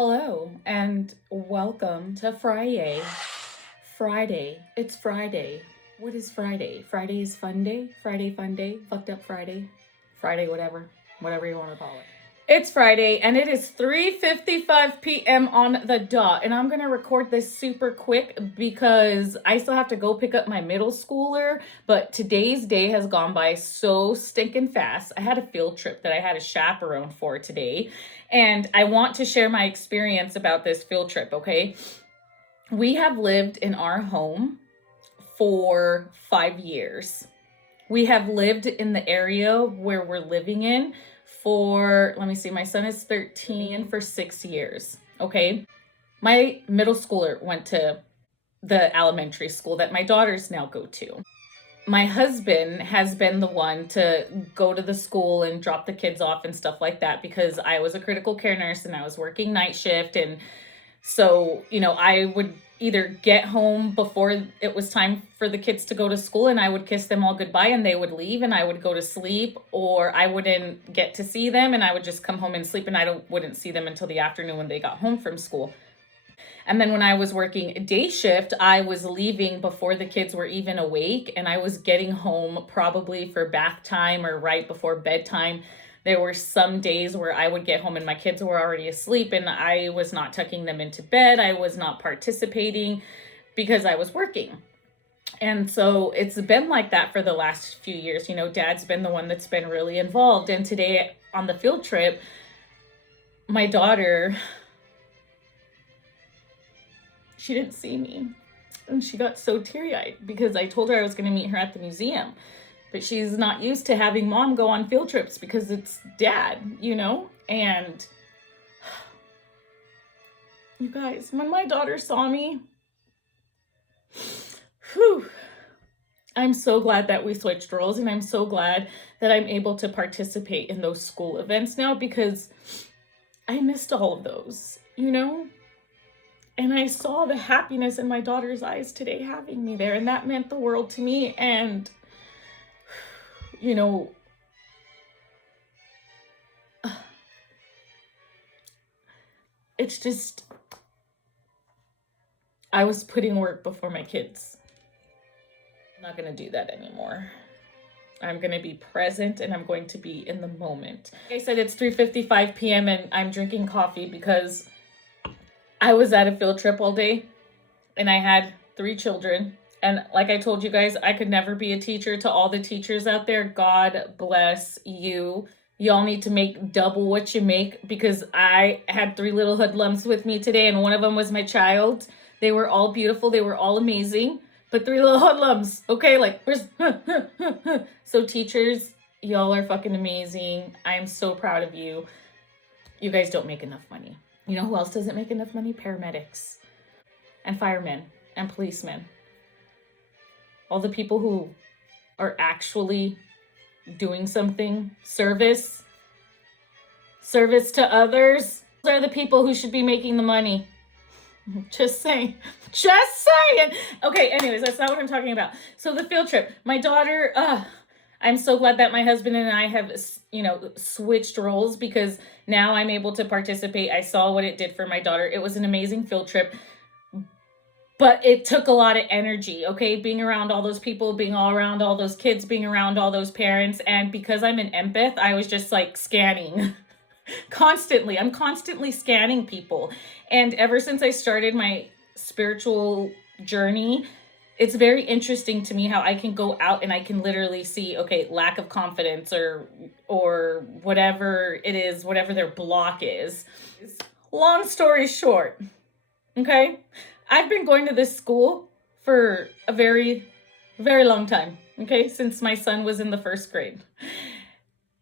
Hello and welcome to FRIYAY. Friday. It's Friday. What is Friday? Friday is fun day? Friday fun day? Fucked up Friday? Friday whatever. Whatever you want to call it. It's Friday and it is 3:55 p.m. on the dot, and I'm going to record this super quick because I still have to go pick up my middle schooler, but today's day has gone by so stinking fast. I had a field trip that I had a chaperone for today, and I want to share my experience about this field trip, okay? We have lived in our home for 5 years. We have lived in the area where we're living in for, let me see, my son is 13, for 6 years, okay? My middle schooler went to the elementary school that my daughters now go to. My husband has been the one to go to the school and drop the kids off and stuff like that because I was a critical care nurse and I was working night shift. And so, I would either get home before it was time for the kids to go to school and I would kiss them all goodbye and they would leave and I would go to sleep, or I wouldn't get to see them and I would just come home and sleep and wouldn't see them until the afternoon when they got home from school. And then when I was working day shift, I was leaving before the kids were even awake and I was getting home probably for bath time or right before bedtime. There were some days where I would get home and my kids were already asleep and I was not tucking them into bed. I was not participating because I was working. And so it's been like that for the last few years. Dad's been the one that's been really involved. And today on the field trip, my daughter, she didn't see me and she got so teary-eyed because I told her I was going to meet her at the museum. But she's not used to having mom go on field trips because it's dad, And you guys, when my daughter saw me, I'm so glad that we switched roles, and I'm so glad that I'm able to participate in those school events now because I missed all of those, And I saw the happiness in my daughter's eyes today having me there, and that meant the world to me. And it's just, I was putting work before my kids. I'm not going to do that anymore. I'm going to be present and I'm going to be in the moment. Like I said, it's 3:55 p.m. and I'm drinking coffee because I was at a field trip all day and I had 3 children. And like I told you guys, I could never be a teacher. To all the teachers out there, God bless you. Y'all need to make double what you make because I had 3 little hoodlums with me today and one of them was my child. They were all beautiful. They were all amazing. But 3 little hoodlums, okay? Like, where's... So teachers, y'all are fucking amazing. I'm so proud of you. You guys don't make enough money. You know who else doesn't make enough money? Paramedics and firemen and policemen. All the people who are actually doing something, service to others, those are the people who should be making the money. Just saying. Okay, anyways, that's not what I'm talking about. So the field trip, my daughter, I'm so glad that my husband and I have, switched roles because now I'm able to participate. I saw what it did for my daughter. It was an amazing field trip. But it took a lot of energy, okay? Being around all those people, being all around all those kids, being around all those parents. And because I'm an empath, I was just like scanning constantly. I'm constantly scanning people. And ever since I started my spiritual journey, it's very interesting to me how I can go out and I can literally see, okay, lack of confidence or whatever it is, whatever their block is. Long story short, okay? I've been going to this school for a very, very long time, okay? Since my son was in the 1st grade.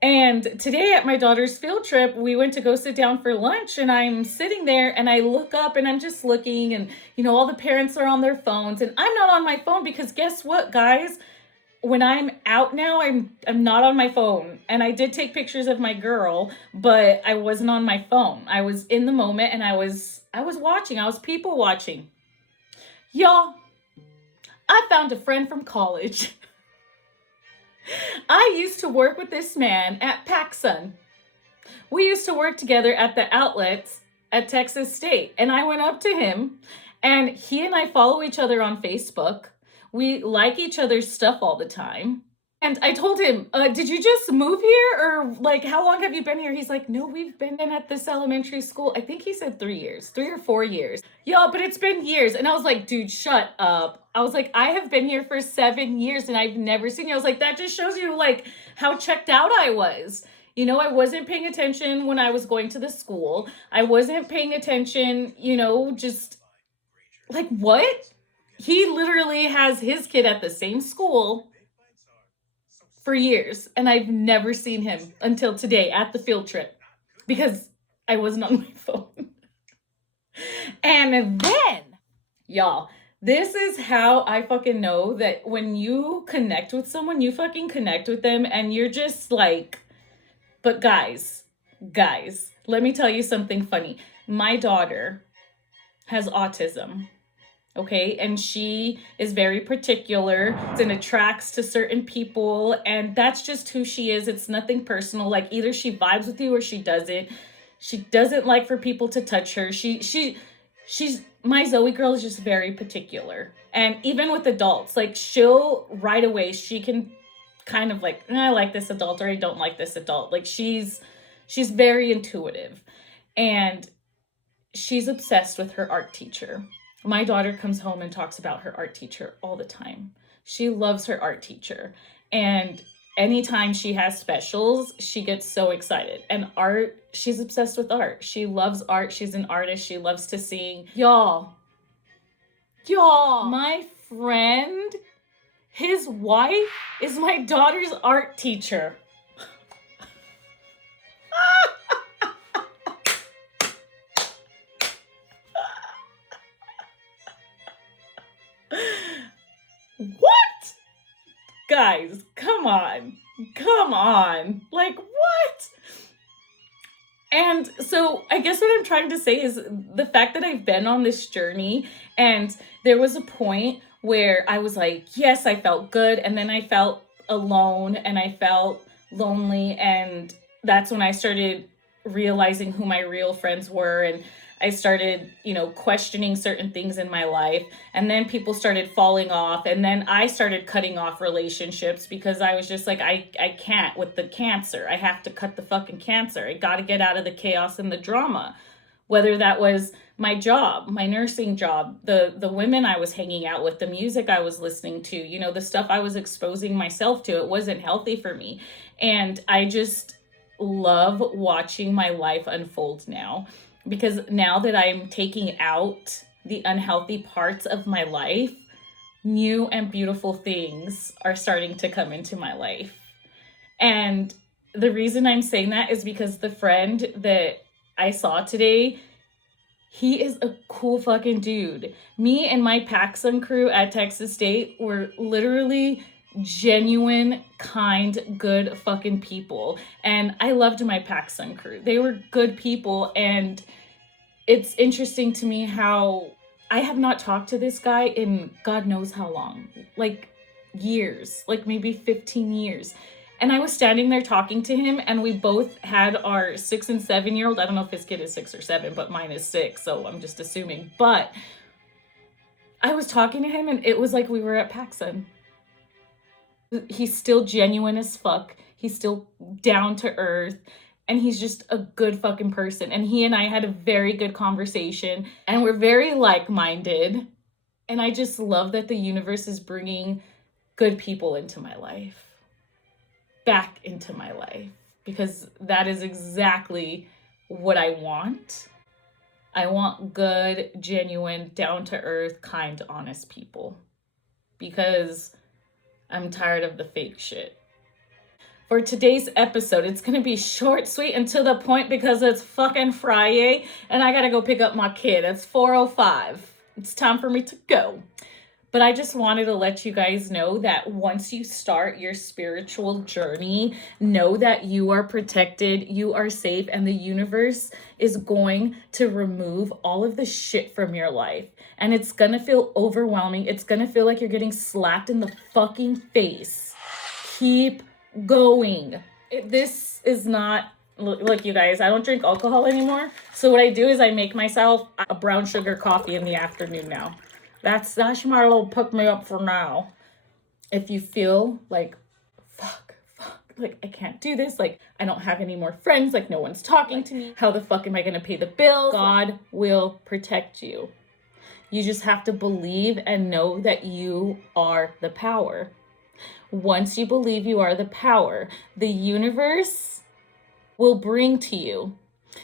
And today at my daughter's field trip, we went to go sit down for lunch and I'm sitting there and I look up and I'm just looking and, all the parents are on their phones and I'm not on my phone because guess what, guys? When I'm out now, I'm not on my phone. And I did take pictures of my girl, but I wasn't on my phone. I was in the moment and I was watching. I was people watching. Y'all, I found a friend from college. I used to work with this man at PacSun. We used to work together at the outlets at Texas State. And I went up to him, and he and I follow each other on Facebook. We like each other's stuff all the time. And I told him, did you just move here? Or like, how long have you been here? He's like, no, we've been at this elementary school. I think he said 3 years, 3 or 4 years. Yeah, but it's been years. And I was like, dude, shut up. I was like, I have been here for 7 years and I've never seen you. I was like, that just shows you like how checked out I was. You know, I wasn't paying attention when I was going to the school. I wasn't paying attention, you know, just like what? He literally has his kid at the same school for years, and I've never seen him until today at the field trip because I wasn't on my phone. And then, y'all, this is how I fucking know that when you connect with someone, you fucking connect with them and you're just like, but guys, let me tell you something funny. My daughter has autism. Okay, and she is very particular and attracts to certain people, and that's just who she is. It's nothing personal. Like either she vibes with you or she doesn't. She doesn't like for people to touch her. She's my Zoe girl is just very particular. And even with adults, like she'll right away, she can kind of like, I like this adult or I don't like this adult. Like she's very intuitive, and she's obsessed with her art teacher. My daughter comes home and talks about her art teacher all the time. She loves her art teacher. And anytime she has specials, she gets so excited. And art, she's obsessed with art. She loves art. She's an artist. She loves to sing. Y'all, my friend, his wife is my daughter's art teacher. What? Guys, come on. Like, what? And so I guess what I'm trying to say is the fact that I've been on this journey, and there was a point where I was like, yes, I felt good. And then I felt alone and I felt lonely. And that's when I started realizing who my real friends were. And I started, you know, questioning certain things in my life. And then people started falling off. And then I started cutting off relationships because I was just like, I can't with the cancer. I have to cut the fucking cancer. I got to get out of the chaos and the drama. Whether that was my job, my nursing job, the women I was hanging out with, the music I was listening to, you know, the stuff I was exposing myself to, it wasn't healthy for me. And I just love watching my life unfold now. Because now that I'm taking out the unhealthy parts of my life, new and beautiful things are starting to come into my life. And the reason I'm saying that is because the friend that I saw today, he is a cool fucking dude. Me and my PacSun crew at Texas State were literally genuine, kind, good fucking people. And I loved my PacSun crew. They were good people. And it's interesting to me how I have not talked to this guy in God knows how long, like years, like maybe 15 years. And I was standing there talking to him, and we both had our 6- and 7-year-old. I don't know if his kid is 6 or 7, but mine is 6. So I'm just assuming. But I was talking to him, and it was like we were at PacSun. He's still genuine as fuck. He's still down to earth. And he's just a good fucking person. And he and I had a very good conversation. And we're very like-minded. And I just love that the universe is bringing good people into my life. Back into my life. Because that is exactly what I want. I want good, genuine, down-to-earth, kind, honest people. Because I'm tired of the fake shit. For today's episode, it's going to be short, sweet, and to the point because it's fucking FRIYAY and I got to go pick up my kid. It's 4:05. It's time for me to go. But I just wanted to let you guys know that once you start your spiritual journey, know that you are protected, you are safe, and the universe is going to remove all of the shit from your life. And it's going to feel overwhelming. It's going to feel like you're getting slapped in the fucking face. Keep going. This is not Look, you guys, I don't drink alcohol anymore. So what I do is I make myself a brown sugar coffee in the afternoon now. That's my little pick me up for now. If you feel like, fuck, like I can't do this, like I don't have any more friends, like no one's talking to me, how the fuck am I gonna pay the bills? God will protect you. You just have to believe and know that you are the power. Once you believe you are the power, the universe will bring to you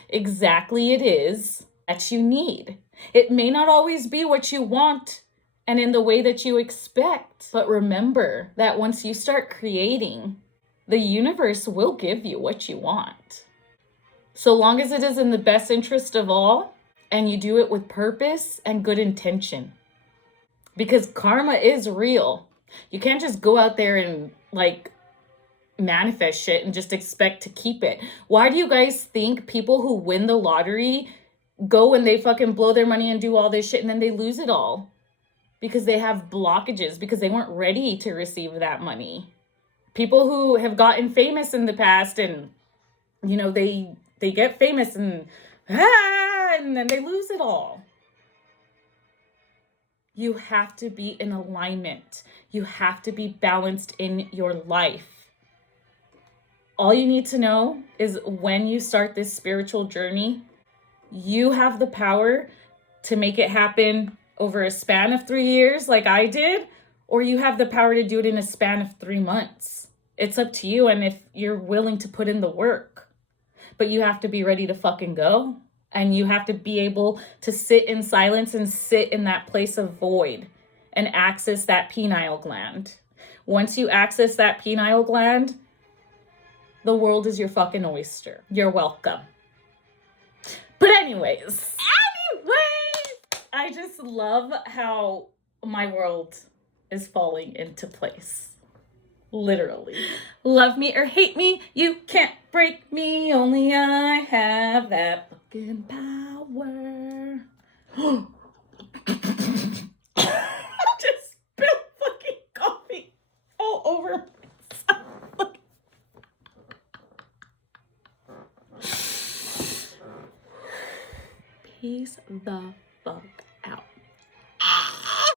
exactly it is that you need. It may not always be what you want and in the way that you expect, but remember that once you start creating, the universe will give you what you want. So long as it is in the best interest of all and you do it with purpose and good intention. Because karma is real. You can't just go out there and like manifest shit and just expect to keep it. Why do you guys think people who win the lottery go and they fucking blow their money and do all this shit and then they lose it all? Because they have blockages, because they weren't ready to receive that money. People who have gotten famous in the past and, you know, they get famous and then they lose it all. You have to be in alignment. You have to be balanced in your life. All you need to know is when you start this spiritual journey, you have the power to make it happen over a span of 3 years like I did, or you have the power to do it in a span of 3 months. It's up to you and if you're willing to put in the work. But you have to be ready to fucking go. And you have to be able to sit in silence and sit in that place of void and access that pineal gland. Once you access that pineal gland, the world is your fucking oyster. You're welcome. But anyways, I just love how my world is falling into place. Literally. Love me or hate me, you can't break me. Only I have that fucking power. Just spilled fucking coffee all over myself. Peace the fuck